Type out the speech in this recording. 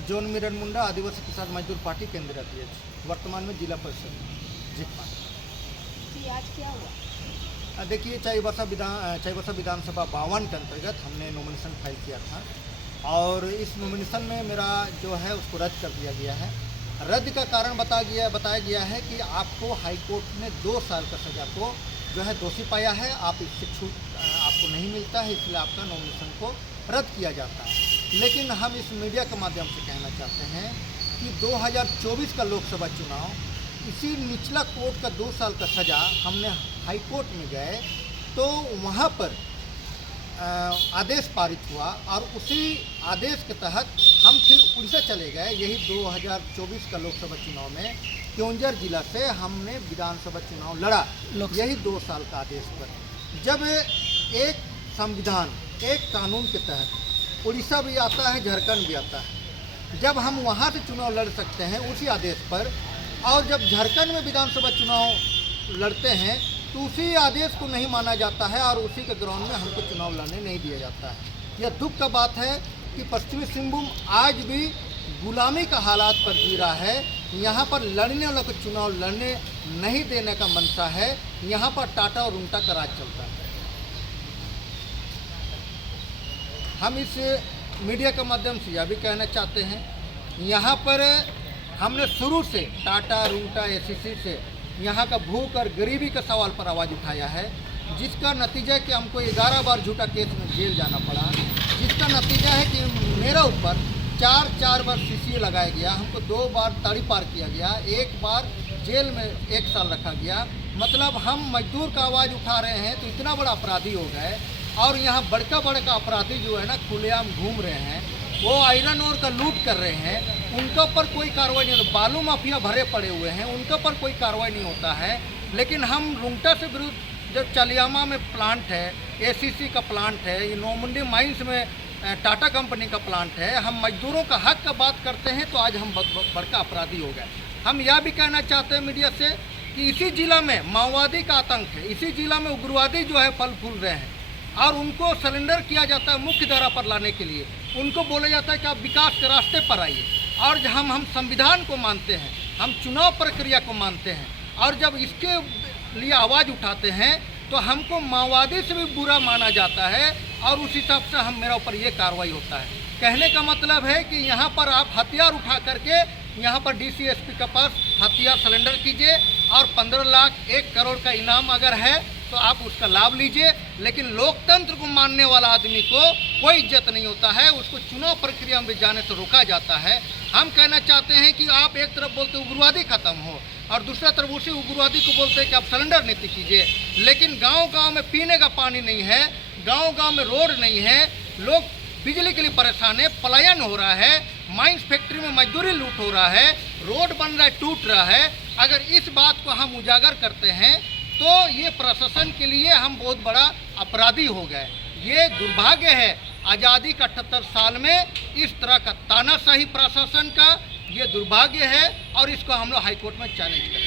John Mirren मुंडा आदिवासी किसान मजदूर party केंद्रीय अध्यक्ष, वर्तमान में जिला परिषद जितमा। जी आज क्या हुआ? देखिए, चाईबासा विधानसभा 52 के अंतर्गत हमने नॉमिनेशन फाइल किया था और इस नॉमिनेशन में मेरा जो है उसको रद्द कर दिया गया है। रद्द का कारण बताया गया है कि आपको हाईकोर्ट ने 2 साल का सज़ा को जो है दोषी पाया है, आप इससे छूट आपको नहीं मिलता है, इसलिए आपका नॉमिनेशन को रद्द किया जाता है। लेकिन हम इस मीडिया के माध्यम से कहना चाहते हैं कि 2024 का लोकसभा चुनाव इसी निचला कोर्ट का 2 साल का सज़ा हमने हाई कोर्ट में गए तो वहाँ पर आदेश पारित हुआ और उसी आदेश के तहत हम फिर उड़ीसा चले गए। यही 2024 का लोकसभा चुनाव में क्योंझर जिला से हमने विधानसभा चुनाव लड़ा, यही 2 साल का आदेश पर। जब एक संविधान, एक कानून के तहत उड़ीसा भी आता है, झारखंड भी आता है, जब हम वहाँ से चुनाव लड़ सकते हैं उसी आदेश पर, और जब झारखंड में विधानसभा चुनाव लड़ते हैं तो उसी आदेश को नहीं माना जाता है और उसी के ग्राउंड में हमको चुनाव लड़ने नहीं दिया जाता है। यह दुख का बात है कि पश्चिमी सिंहभूम आज भी गुलामी का हालात पर जी रहा है। यहाँ पर लड़ने वालों को चुनाव लड़ने नहीं देने का मंशा है। यहाँ पर टाटा और रुंगटा का राज चलता है। हम इस मीडिया के माध्यम से यह भी कहना चाहते हैं, यहाँ पर हमने शुरू से टाटा रुंगटा एसीसी से यहाँ का भूख और गरीबी के सवाल पर आवाज़ उठाया है, जिसका नतीजा है कि हमको 11 बार झूठा केस में जेल जाना पड़ा, जिसका नतीजा है कि मेरा ऊपर 4 बार सीसीए लगाया गया, हमको 2 बार ताड़ी पार किया गया, 1 बार जेल में 1 साल रखा गया। मतलब हम मजदूर का आवाज़ उठा रहे हैं तो इतना बड़ा अपराधी हो गए। और यहाँ बड़का अपराधी जो है ना खुलेआम घूम रहे हैं, वो आयरन ओर का लूट कर रहे हैं, उनके ऊपर कोई कार्रवाई नहीं होती। बालू माफिया भरे पड़े हुए हैं, उनके ऊपर कोई कार्रवाई नहीं होता है। लेकिन हम रुंगटा से विरुद्ध, जब चलियामा में प्लांट है, एसीसी का प्लांट है, ये नौमुंडी माइंस में टाटा कंपनी का प्लांट है, हम मजदूरों का हक का बात करते हैं तो आज हम बड़का अपराधी हो गए। हम यह भी कहना चाहते हैं मीडिया से कि इसी जिला में माओवादी का आतंक है, इसी जिला में उग्रवादी जो है फल फूल रहे हैं और उनको सरेंडर किया जाता है मुख्य धारा पर लाने के लिए। उनको बोला जाता है कि आप विकास के रास्ते पर आइए। और हम संविधान को मानते हैं, हम चुनाव प्रक्रिया को मानते हैं, और जब इसके लिए आवाज़ उठाते हैं तो हमको माओवादी से भी बुरा माना जाता है और उस हिसाब से मेरा ऊपर ये कार्रवाई होता है। कहने का मतलब है कि यहाँ पर आप हथियार उठा करके यहाँ पर डीसीएसपी के पास हथियार सरेंडर कीजिए और 15 लाख 1 करोड़ का इनाम अगर है तो आप उसका लाभ लीजिए। लेकिन लोकतंत्र को मानने वाला आदमी को कोई इज्जत नहीं होता है, उसको चुनाव प्रक्रिया में जाने से रोका जाता है। हम कहना चाहते हैं कि आप एक तरफ बोलते उग्रवादी खत्म हो और दूसरा तरफ उसी उग्रवादी को बोलते हैं कि आप सरेंडर नीति कीजिए। लेकिन गांव-गांव में पीने का पानी नहीं है, गांव-गांव में रोड नहीं है, लोग बिजली के लिए परेशान है, पलायन हो रहा है, माइंस फैक्ट्री में मजदूरी लूट हो रहा है, रोड बन रहा है, टूट रहा है। अगर इस बात को हम उजागर करते हैं तो ये प्रशासन के लिए हम बहुत बड़ा अपराधी हो गए। ये दुर्भाग्य है, आज़ादी का 78 साल में इस तरह का तानाशाही प्रशासन का ये दुर्भाग्य है और इसको हम लोग हाईकोर्ट में चैलेंज करें।